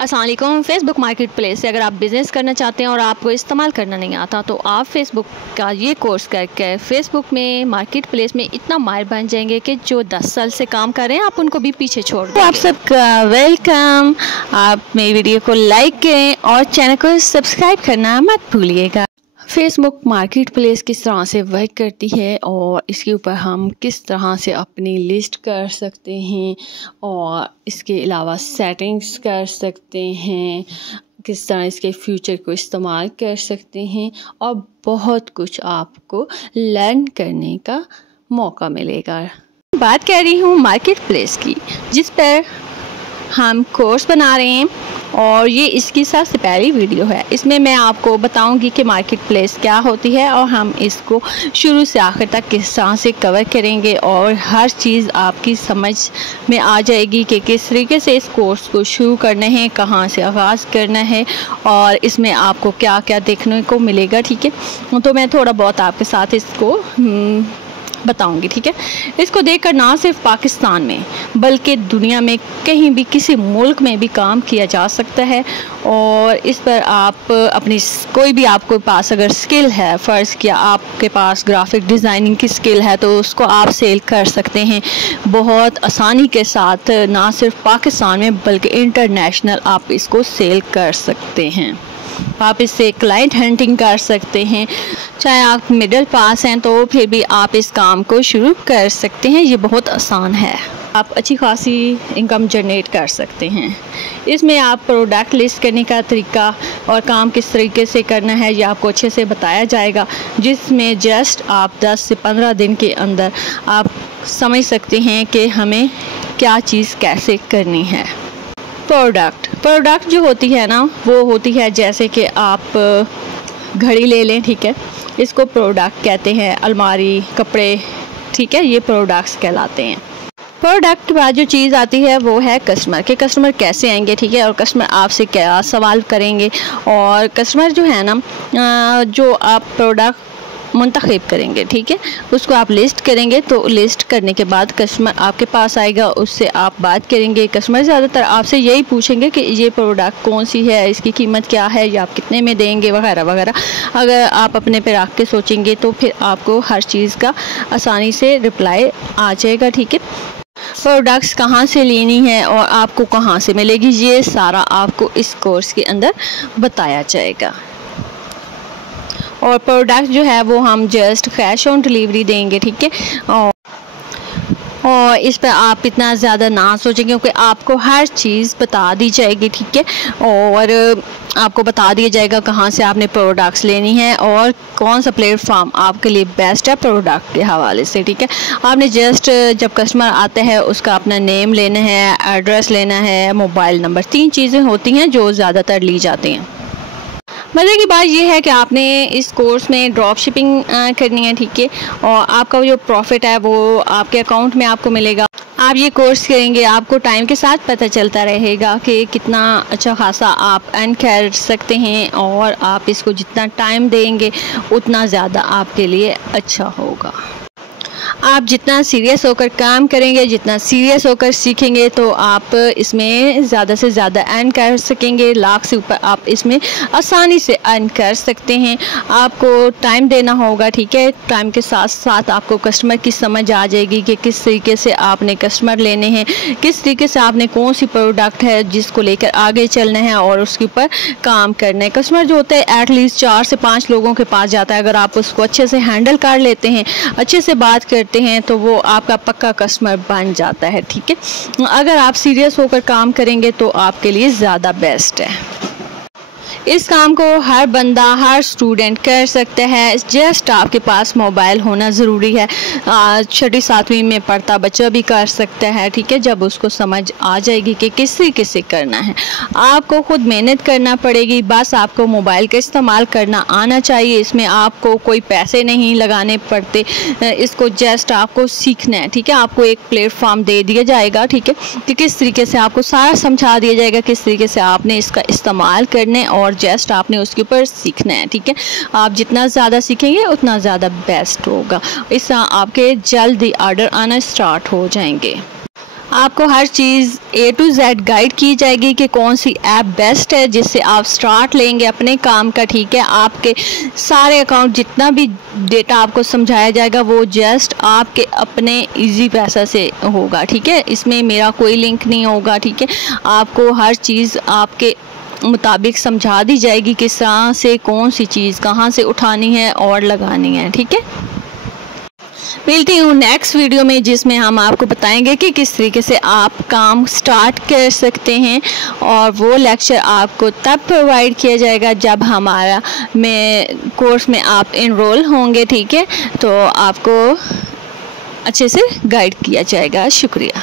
अस्सलाम वालेकुम। Facebook market place से अगर आप बिज़नेस करना चाहते हैं और आपको इस्तेमाल करना नहीं आता तो आप फेसबुक का ये कोर्स करके फेसबुक में मार्केट प्लेस में इतना माहिर बन जाएंगे कि जो 10 साल से काम कर रहे हैं आप उनको भी पीछे छोड़ देंगे। तो आप सबका वेलकम। आप मेरी वीडियो को लाइक करें और चैनल को सब्सक्राइब करना मत भूलिएगा। फेसबुक मार्केट प्लेस किस तरह से वर्क करती है और इसके ऊपर हम किस तरह से अपनी लिस्ट कर सकते हैं और इसके अलावा सेटिंग्स कर सकते हैं, किस तरह इसके फ्यूचर को इस्तेमाल कर सकते हैं और बहुत कुछ आपको लर्न करने का मौका मिलेगा। बात कर रही हूँ मार्केट प्लेस की, जिस पर हम कोर्स बना रहे हैं और ये इसकी सबसे पहली वीडियो है। इसमें मैं आपको बताऊंगी कि मार्केट प्लेस क्या होती है और हम इसको शुरू से आखिर तक किस तरह से कवर करेंगे और हर चीज़ आपकी समझ में आ जाएगी कि किस तरीके से इस कोर्स को शुरू करना है, कहाँ से आगाज़ करना है और इसमें आपको क्या क्या देखने को मिलेगा। ठीक है, तो मैं थोड़ा बहुत आपके साथ इसको बताऊंगी। ठीक है, इसको देखकर ना सिर्फ पाकिस्तान में बल्कि दुनिया में कहीं भी किसी मुल्क में भी काम किया जा सकता है और इस पर आप अपनी कोई भी आपके पास अगर स्किल है, फ़र्ज़ किया आपके पास ग्राफिक डिज़ाइनिंग की स्किल है तो उसको आप सेल कर सकते हैं बहुत आसानी के साथ। ना सिर्फ पाकिस्तान में बल्कि इंटरनेशनल आप इसको सेल कर सकते हैं। आप इससे क्लाइंट हंटिंग कर सकते हैं। चाहे आप मिडिल पास हैं तो फिर भी आप इस काम को शुरू कर सकते हैं। ये बहुत आसान है, आप अच्छी खासी इनकम जनरेट कर सकते हैं। इसमें आप प्रोडक्ट लिस्ट करने का तरीका और काम किस तरीके से करना है ये आपको अच्छे से बताया जाएगा, जिसमें जस्ट आप 10 से 15 दिन के अंदर आप समझ सकते हैं कि हमें क्या चीज़ कैसे करनी है। प्रोडक्ट जो होती है ना, वो होती है जैसे कि आप घड़ी ले लें। ठीक है, इसको प्रोडक्ट कहते हैं। अलमारी, कपड़े, ठीक है, ये प्रोडक्ट्स कहलाते हैं। प्रोडक्ट के बाद जो चीज़ आती है वो है कस्टमर के कस्टमर कैसे आएंगे। ठीक है, और कस्टमर आपसे क्या सवाल करेंगे और कस्टमर जो है ना, जो आप प्रोडक्ट मुंतखब करेंगे, ठीक है, उसको आप लिस्ट करेंगे। तो लिस्ट करने के बाद कस्टमर आपके पास आएगा, उससे आप बात करेंगे। कस्टमर ज़्यादातर आपसे यही पूछेंगे कि ये प्रोडक्ट कौन सी है, इसकी कीमत क्या है या आप कितने में देंगे वगैरह वगैरह। अगर आप अपने पे रख के सोचेंगे तो फिर आपको हर चीज़ का आसानी से रिप्लाई आ जाएगा। ठीक है, प्रोडक्ट्स कहाँ से लेनी है और आपको कहाँ से मिलेगी, ये सारा आपको इस कोर्स के अंदर बताया जाएगा। और प्रोडक्ट जो है वो हम जस्ट कैश ऑन डिलीवरी देंगे। ठीक है, और इस पर आप इतना ज़्यादा ना सोचें क्योंकि आपको हर चीज़ बता दी जाएगी। ठीक है, और आपको बता दिया जाएगा कहाँ से आपने प्रोडक्ट्स लेनी है और कौन सा प्लेटफॉर्म आपके लिए बेस्ट है प्रोडक्ट के हवाले से। ठीक है, आपने जस्ट जब कस्टमर आता है उसका अपना नेम लेना है, एड्रेस लेना है, मोबाइल नंबर, 3 चीज़ें होती हैं जो ज़्यादातर ली जाती हैं। मज़े की बात यह है कि आपने इस कोर्स में ड्रॉप शिपिंग करनी है। ठीक है, और आपका जो प्रॉफिट है वो आपके अकाउंट में आपको मिलेगा। आप ये कोर्स करेंगे, आपको टाइम के साथ पता चलता रहेगा कि कितना अच्छा खासा आप अर्न कर सकते हैं और आप इसको जितना टाइम देंगे उतना ज़्यादा आपके लिए अच्छा होगा। आप जितना सीरियस होकर काम करेंगे, जितना सीरियस होकर सीखेंगे तो आप इसमें ज़्यादा से ज़्यादा अर्न कर सकेंगे। लाख से ऊपर आप इसमें आसानी से अर्न कर सकते हैं। आपको टाइम देना होगा। ठीक है, टाइम के साथ साथ आपको कस्टमर की समझ आ जाएगी कि किस तरीके से आपने कस्टमर लेने हैं, किस तरीके से आपने कौन सी प्रोडक्ट है जिसको लेकर आगे चलना है और उसके ऊपर काम करना है। कस्टमर जो होता है एटलीस्ट 4 से 5 लोगों के पास जाता है। अगर आप उसको अच्छे से हैंडल कर लेते हैं, अच्छे से बात करते हैं तो वो आपका पक्का कस्टमर बन जाता है। ठीक है, अगर आप सीरियस होकर काम करेंगे तो आपके लिए ज़्यादा बेस्ट है। इस काम को हर बंदा, हर स्टूडेंट कर सकता है, जस्ट आपके पास मोबाइल होना ज़रूरी है। 6वीं 7वीं में पढ़ता बच्चा भी कर सकता है। ठीक है, जब उसको समझ आ जाएगी कि किस तरीके से करना है। आपको खुद मेहनत करना पड़ेगी, बस आपको मोबाइल का इस्तेमाल करना आना चाहिए। इसमें आपको कोई पैसे नहीं लगाने पड़ते, इसको जस्ट आपको सीखना है। ठीक है, आपको एक प्लेटफॉर्म दे दिया जाएगा। ठीक है, कि किस तरीके से आपको सारा समझा दिया जाएगा किस तरीके से आपने इसका इस्तेमाल करना है और जस्ट आपने उसके ऊपर सीखना है। ठीक है, आप जितना ज़्यादा सीखेंगे उतना ज़्यादा बेस्ट होगा। इससे आपके जल्दी ऑर्डर आना स्टार्ट हो जाएंगे। आपको हर चीज़ A to Z गाइड की जाएगी कि कौन सी ऐप बेस्ट है जिससे आप स्टार्ट लेंगे अपने काम का। ठीक है, आपके सारे अकाउंट जितना भी डेटा आपको समझाया जाएगा वो जस्ट आपके अपने इजी पैसा से होगा। ठीक है, इसमें मेरा कोई लिंक नहीं होगा। ठीक है, आपको हर चीज़ आपके मुताबिक समझा दी जाएगी किस तरह से कौन सी चीज़ कहाँ से उठानी है और लगानी है। ठीक है, मिलती हूँ नेक्स्ट वीडियो में जिसमें हम आपको बताएंगे कि किस तरीके से आप काम स्टार्ट कर सकते हैं, और वो लेक्चर आपको तब प्रोवाइड किया जाएगा जब हमारा कोर्स में आप इनरोल होंगे। ठीक है, तो आपको अच्छे से गाइड किया जाएगा। शुक्रिया।